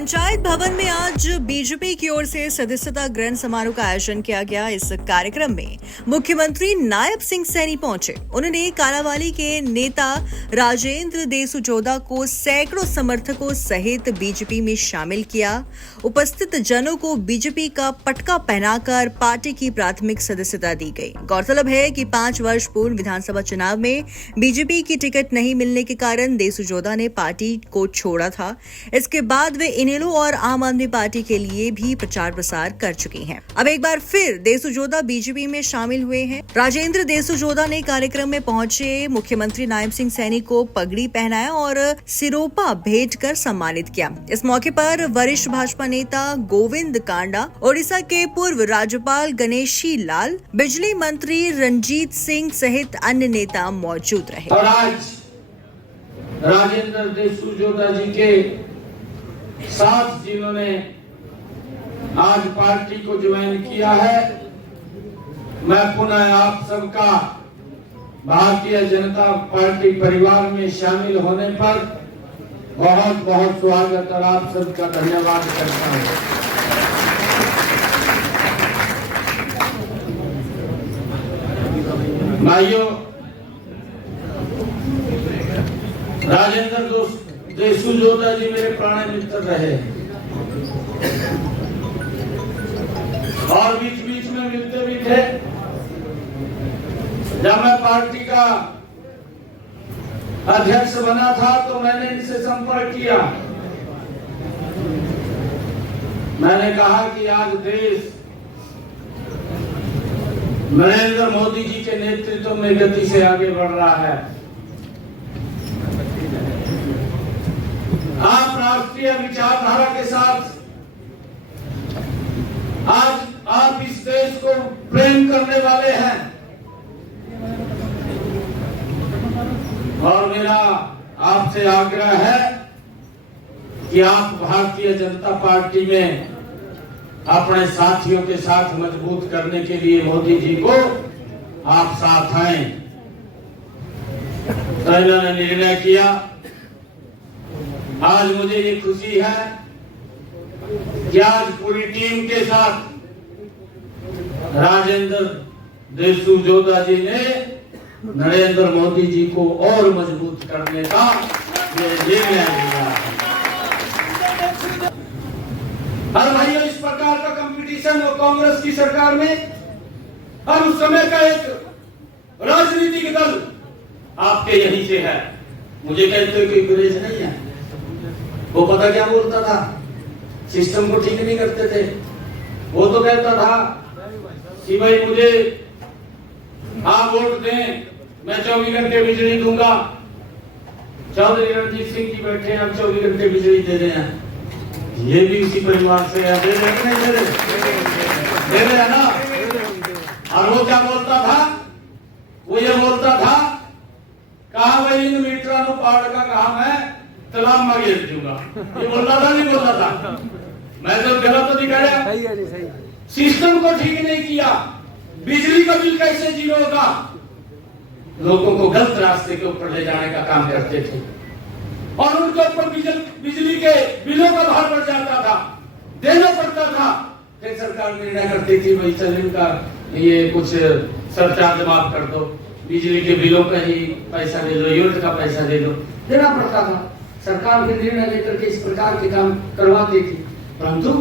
पंचायत भवन में आज बीजेपी की ओर से सदस्यता ग्रहण समारोह का आयोजन किया गया। इस कार्यक्रम में मुख्यमंत्री नायब सिंह सैनी पहुंचे। उन्होंने कालावाली के नेता राजेंद्र देसूजोदा को सैकड़ों समर्थकों सहित बीजेपी में शामिल किया। उपस्थित जनों को बीजेपी का पटका पहनाकर पार्टी की प्राथमिक सदस्यता दी गई। गौरतलब है कि 5 वर्ष पूर्व विधानसभा चुनाव में बीजेपी की टिकट नहीं मिलने के कारण देसूजोदा ने पार्टी को छोड़ा था। इसके बाद वे इनेलो और आम आदमी पार्टी के लिए भी प्रचार प्रसार कर चुकी हैं। अब एक बार फिर देसूजोदा बीजेपी में शामिल हुए हैं। राजेंद्र देसूजोदा ने कार्यक्रम में पहुंचे मुख्यमंत्री नायब सिंह सैनी को पगड़ी पहनाया और सिरोपा भेंट कर सम्मानित किया। इस मौके पर वरिष्ठ भाजपा नेता गोविंद कांडा, ओडिशा के पूर्व राज्यपाल गणेशी लाल, बिजली मंत्री रंजीत सिंह सहित अन्य नेता मौजूद रहे। और आज राजेंद्र देसूजोदा जी के साथ जिन्होंने आज पार्टी को ज्वाइन किया है, मैं पुनः आप सबका भारतीय जनता पार्टी परिवार में शामिल होने पर बहुत बहुत स्वागत और आप सबका धन्यवाद करता हूं। भाइयों, राजेंद्र देसूजोदा जी मेरे प्राण मित्र रहे और बीच बीच में मिलते भी थे। जब मैं पार्टी का अध्यक्ष बना था तो मैंने इनसे संपर्क किया। मैंने कहा कि आज देश नरेंद्र मोदी जी के नेतृत्व में गति से आगे बढ़ रहा है। आप राष्ट्रीय विचारधारा के साथ आज आप इस देश को प्रेम करने वाले हैं और मेरा आपसे आग्रह है कि आप भारतीय जनता पार्टी में अपने साथियों के साथ मजबूत करने के लिए मोदी जी को आप साथ आए। तो इन्होंने निर्णय किया। आज मुझे ये खुशी है कि आज पूरी टीम के साथ राजेंद्र देसूजोदा जी ने नरेंद्र मोदी जी को और मजबूत करने का निर्णय लिया है। और भाइयों, इस प्रकार का कंपटीशन वो कांग्रेस की सरकार में और उस समय का एक राजनीतिक दल आपके यहीं से है। मुझे कहते कोई गुरेज नहीं है। वो पता क्या बोलता था, सिस्टम को ठीक नहीं करते थे। वो तो कहता था कि भाई मुझे आप वोट दें, मैं 24 घंटे बिजली दूंगा। चौधरी रंजीत सिंह जी बैठे हैं, हम 24 घंटे बिजली दे रहे हैं। ये भी इसी परिवार से है, दे रहे नहीं दे रहे ना। और वो क्या बोलता था, वो ये बोलता था, कहा भाई इन मीटरा नु पाड़ का काम है, तलाब में गिर दूंगा। ये बोलता था नहीं बोलता था? मैं तो गलत तो दिखाया। सिस्टम को ठीक नहीं किया, बिजली का बिल कैसे जीरो होगा, लोगों को गलत रास्ते के ऊपर ले जाने का काम करते थे और उनके ऊपर बिजली के बिलों का भार बढ़ जाता था, देना पड़ता था। फिर सरकार निर्णय करती थी भाई चल इनका ये कुछ सरचार्ज माफ कर दो, बिजली के बिलों का ही पैसा ले लो, यूनिट का पैसा ले लो, देना पड़ता था। सरकार के निर्णय लेकर के इस प्रकार के काम करवाती थी, परंतु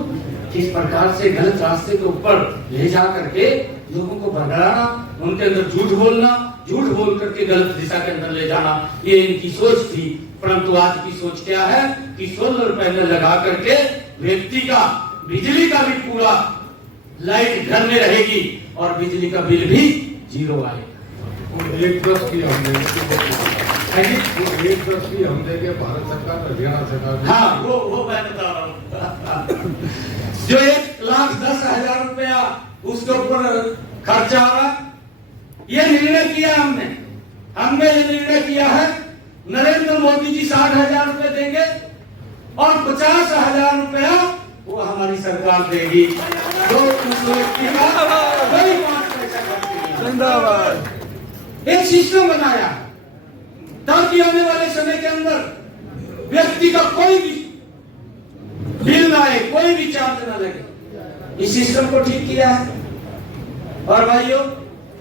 किस प्रकार से गलत रास्ते के ऊपर ले जा करके लोगों को भगाना, उनके अंदर झूठ बोलना, झूठ बोल करके गलत दिशा के अंदर ले जाना, ये इनकी सोच थी। परंतु आज की सोच क्या है कि सोलर पैनल लगा करके व्यक्ति का बिजली का भी पूरा लाइट घर में रहेगी और बिजली का बिल भी जीरो आएगा। एक वर्ष की हमले के भारत सरकार हरियाणा सरकार, हाँ वो मैं बता रहा हूँ। जो 1,10,000 रुपया उसके ऊपर खर्चा आ रहा, ये निर्णय किया हमने ये निर्णय किया है नरेंद्र मोदी जी 60,000 रुपए देंगे और 50,000 रुपया वो हमारी सरकार देगी। जो उस व्यक्ति का कोई 5 पैसा खर्च। एक सिस्टम बनाया ताकि आने वाले समय के अंदर व्यक्ति का कोई भी कोई भी चार्ज न लगे। इस सिस्टम को ठीक किया है। और भाइयों,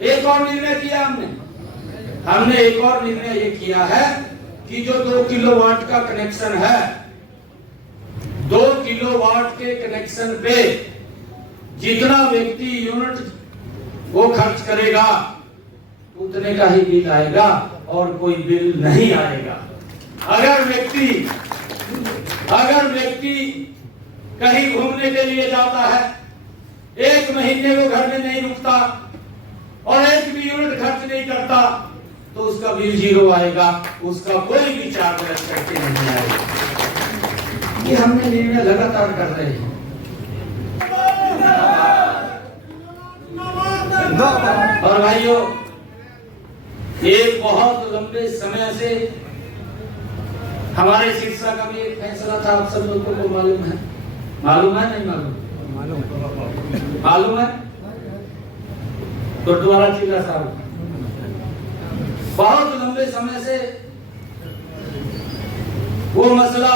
एक और निर्णय किया हमने एक और निर्णय ये किया है कि जो 2 किलोवाट का कनेक्शन है, 2 किलोवाट के कनेक्शन पे जितना व्यक्ति यूनिट वो खर्च करेगा उतने का ही बिल आएगा और कोई बिल नहीं आएगा। अगर व्यक्ति कहीं घूमने के लिए जाता है, 1 महीने वो घर में नहीं रुकता और 1 भी यूनिट खर्च नहीं करता, तो उसका बिल 0 आएगा, उसका कोई भी चार्ज करके नहीं आएगा। ये हमने निर्णय लगातार कर रहे हैं। और भाइयों, एक बहुत लंबे समय से हमारे सिरसा का भी एक फैसला था, आप सब लोगों को मालूम है नहीं मालूम है गुरुद्वारा चिल्ला साहब, बहुत लंबे समय से वो मसला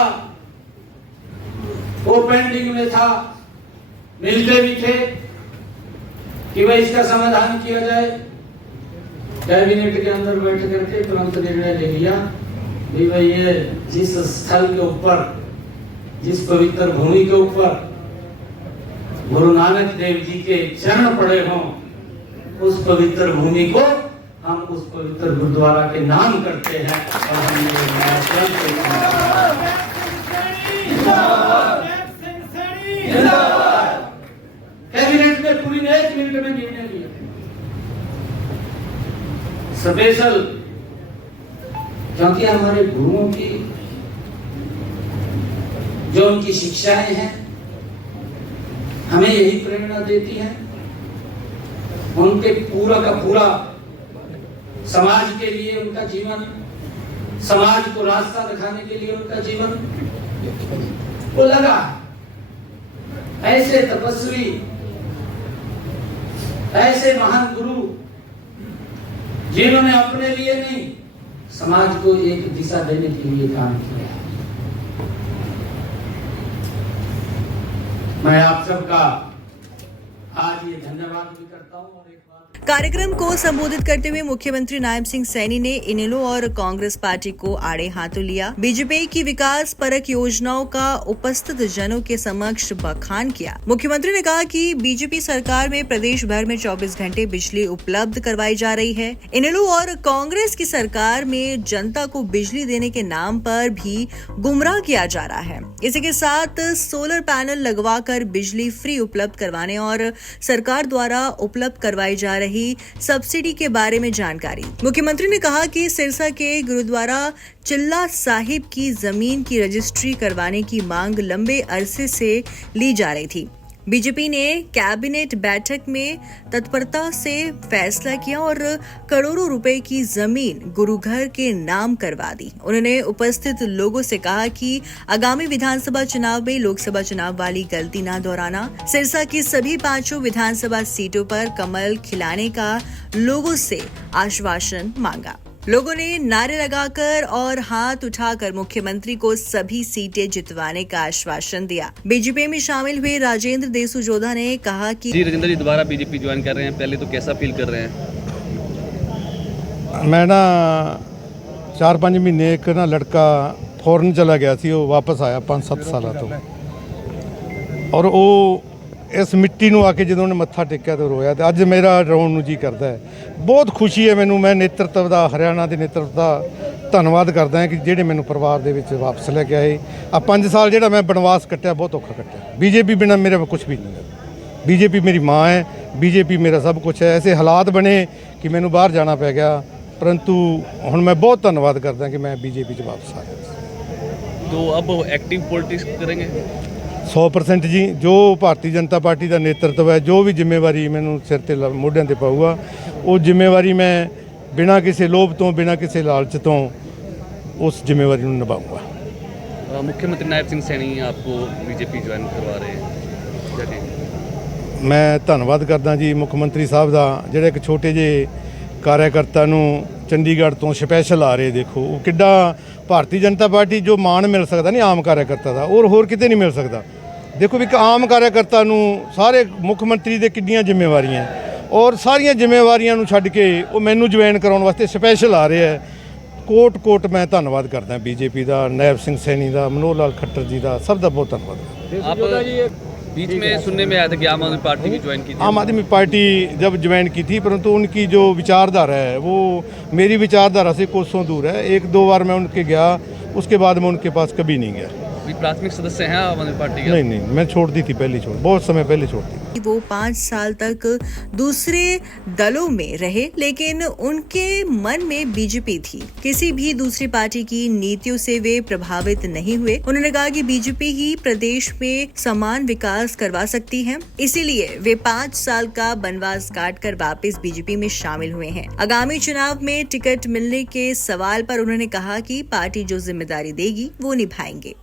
वो पेंडिंग में था। मिलते भी थे कि भाई इसका समाधान किया जाए। कैबिनेट के अंदर बैठ करके तुरंत निर्णय ले लिया कि भाई ये जिस स्थल के ऊपर, जिस पवित्र भूमि के ऊपर गुरु नानक देव जी के चरण पड़े हों, उस पवित्र भूमि को हम उस पवित्र गुरुद्वारा के नाम करते हैं। और कैबिनेट ने पूरी 1 मिनट में निर्णय लिया। स्पेशल क्योंकि हमारे गुरुओं की जो उनकी शिक्षाएं हैं हमें यही प्रेरणा देती हैं। उनके पूरा का पूरा समाज के लिए उनका जीवन, समाज को रास्ता दिखाने के लिए उनका जीवन वो लगा। ऐसे तपस्वी, ऐसे महान गुरु जिन्होंने अपने लिए नहीं समाज को एक दिशा देने के लिए काम किया। मैं आप सबका आज ये धन्यवाद भी करता हूँ। और एक बात, कार्यक्रम को संबोधित करते हुए मुख्यमंत्री नायब सिंह सैनी ने इनेलो और कांग्रेस पार्टी को आड़े हाथों लिया। बीजेपी की विकास परक योजनाओं का उपस्थित जनों के समक्ष बखान किया। मुख्यमंत्री ने कहा कि बीजेपी सरकार में प्रदेश भर में 24 घंटे बिजली उपलब्ध करवाई जा रही है। इनेलो और कांग्रेस की सरकार में जनता को बिजली देने के नाम पर भी गुमराह किया जा रहा है। इसी के साथ सोलर पैनल लगवाकर बिजली फ्री उपलब्ध करवाने और सरकार द्वारा उपलब्ध करवाई जा रही सब्सिडी के बारे में जानकारी। मुख्यमंत्री ने कहा कि सिरसा के गुरुद्वारा चिल्ला साहिब की जमीन की रजिस्ट्री करवाने की मांग लंबे अरसे से ली जा रही थी। बीजेपी ने कैबिनेट बैठक में तत्परता से फैसला किया और करोड़ों रुपए की जमीन गुरुघर के नाम करवा दी। उन्होंने उपस्थित लोगों से कहा कि आगामी विधानसभा चुनाव में लोकसभा चुनाव वाली गलती न दोहराना। सिरसा की सभी 5 विधानसभा सीटों पर कमल खिलाने का लोगों से आश्वासन मांगा। लोगों ने नारे लगाकर और हाथ उठाकर मुख्यमंत्री को सभी सीटें जितवाने का आश्वासन दिया। बीजेपी में शामिल हुए राजेंद्र देसूजोधा ने कहा कि जी राजेंद्र जी दोबारा बीजेपी ज्वाइन कर रहे हैं, पहले तो कैसा फील कर रहे हैं? मैं ना 4-5 महीने एक ना लड़का फॉरन चला गया सी, वो वापस आया 5-7 साल तो, और वो इस मिट्टी ਨੂੰ ਆ ਕੇ ਜਦੋਂ ਉਹਨੇ ਮੱਥਾ ਟੇਕਿਆ ਤੇ ਰੋਇਆ ਤੇ ਅੱਜ ਮੇਰਾ ਰੋਣ ਨੂੰ ਜੀ ਕਰਦਾ ਹੈ। ਬਹੁਤ ਖੁਸ਼ੀ ਹੈ ਮੈਨੂੰ। ਮੈਂ ਨੇਤਰਤਵ ਦਾ, ਹਰਿਆਣਾ ਦੇ ਨੇਤਰਤਵ ਦਾ ਧੰਨਵਾਦ ਕਰਦਾ ਹਾਂ ਕਿ ਜਿਹੜੇ ਮੈਨੂੰ ਪਰਿਵਾਰ ਦੇ ਵਿੱਚ ਵਾਪਸ ਲੈ ਕੇ ਆਏ। ਆ 5 ਸਾਲ ਜਿਹੜਾ ਮੈਂ ਬਨਵਾਸ ਕੱਟਿਆ ਬਹੁਤ ਔਖਾ ਕੱਟਿਆ। ਬੀਜੇਪੀ ਬਿਨਾਂ ਮੇਰਾ ਕੁਝ ਵੀ ਨਹੀਂ ਹੈ। ਬੀਜੇਪੀ ਮੇਰੀ ਮਾਂ ਹੈ, ਬੀਜੇਪੀ ਮੇਰਾ ਸਭ ਕੁਝ ਹੈ। ਐਸੇ ਹਾਲਾਤ ਬਣੇ ਕਿ ਮੈਨੂੰ ਬਾਹਰ ਜਾਣਾ ਪੈ ਗਿਆ, परंतु ਹੁਣ मैं बहुत धन्यवाद करता कि मैं बीजेपी च वापस आ गया। तो अब एक्टिव पॉलिटिक्स करेंगे 100% जी। जो भारतीय जनता पार्टी का नेतृत्व है, जो भी जिम्मेवारी मैनू सिर ते मोढियां ते पाऊगा, वो जिम्मेवारी मैं बिना किसी लोभ तो, बिना किसी लालच तो उस जिम्मेवारी को निभाऊंगा। मुख्यमंत्री नायब सिंह सैनी आपको बीजेपी ज्वाइन करवा रहे हैं, मैं धन्यवाद करदा जी मुख्यमंत्री साहब का, जिहड़े एक छोटे जे कार्यकर्ता नूं चंडीगढ़ तो स्पैशल आ रहे। देखो वो किड्डा भारतीय जनता पार्टी जो मान मिल सकता नहीं आम कार्यकर्ता का, और होर किते नहीं मिल सकता। ਦੇਖੋ ਵੀ ਇੱਕ ਆਮ ਕਾਰਜਕਰਤਾ ਨੂੰ ਸਾਰੇ ਮੁੱਖ ਮੰਤਰੀ ਦੇ ਕਿੰਨੀਆਂ ਜ਼ਿੰਮੇਵਾਰੀਆਂ ਔਰ ਸਾਰੀਆਂ ਜ਼ਿੰਮੇਵਾਰੀਆਂ ਨੂੰ ਛੱਡ ਕੇ ਉਹ ਮੈਨੂੰ ਜੁਆਇਨ ਕਰਾਉਣ ਵਾਸਤੇ ਸਪੈਸ਼ਲ ਆ ਰਿਹਾ ਹੈ। ਕੋਟ ਮੈਂ ਧੰਨਵਾਦ ਕਰਦਾ ਬੀਜੇਪੀ ਦਾ, ਨਾਇਬ ਸਿੰਘ ਸੈਣੀ ਦਾ, मनोहर लाल खट्टर जी का, सब का बहुत धन्यवाद। आप बीच में सुनने में आया था कि आम आदमी पार्टी भी ज्वाइन की थी। आम आदमी पार्टी जब ज्वाइन की थी, परंतु उनकी जो विचारधारा है वो मेरी विचारधारा से कोसों दूर है। 1-2 बार मैं उनके गया, उसके बाद मैं उनके पास कभी नहीं गया। भी प्राथमिक सदस्य हैं आम आदमी पार्टी के? नहीं, मैं छोड़ दी थी, पहले छोड़, बहुत समय पहले छोड़ दी। वो 5 साल तक दूसरे दलों में रहे, लेकिन उनके मन में बीजेपी थी। किसी भी दूसरी पार्टी की नीतियों से वे प्रभावित नहीं हुए। उन्होंने कहा कि बीजेपी ही प्रदेश में समान विकास करवा सकती है, इसीलिए वे 5 साल का बनवास काटकर वापस बीजेपी में शामिल हुए हैं। आगामी चुनाव में टिकट मिलने के सवाल पर उन्होंने कहा कि पार्टी जो जिम्मेदारी देगी वो निभाएंगे।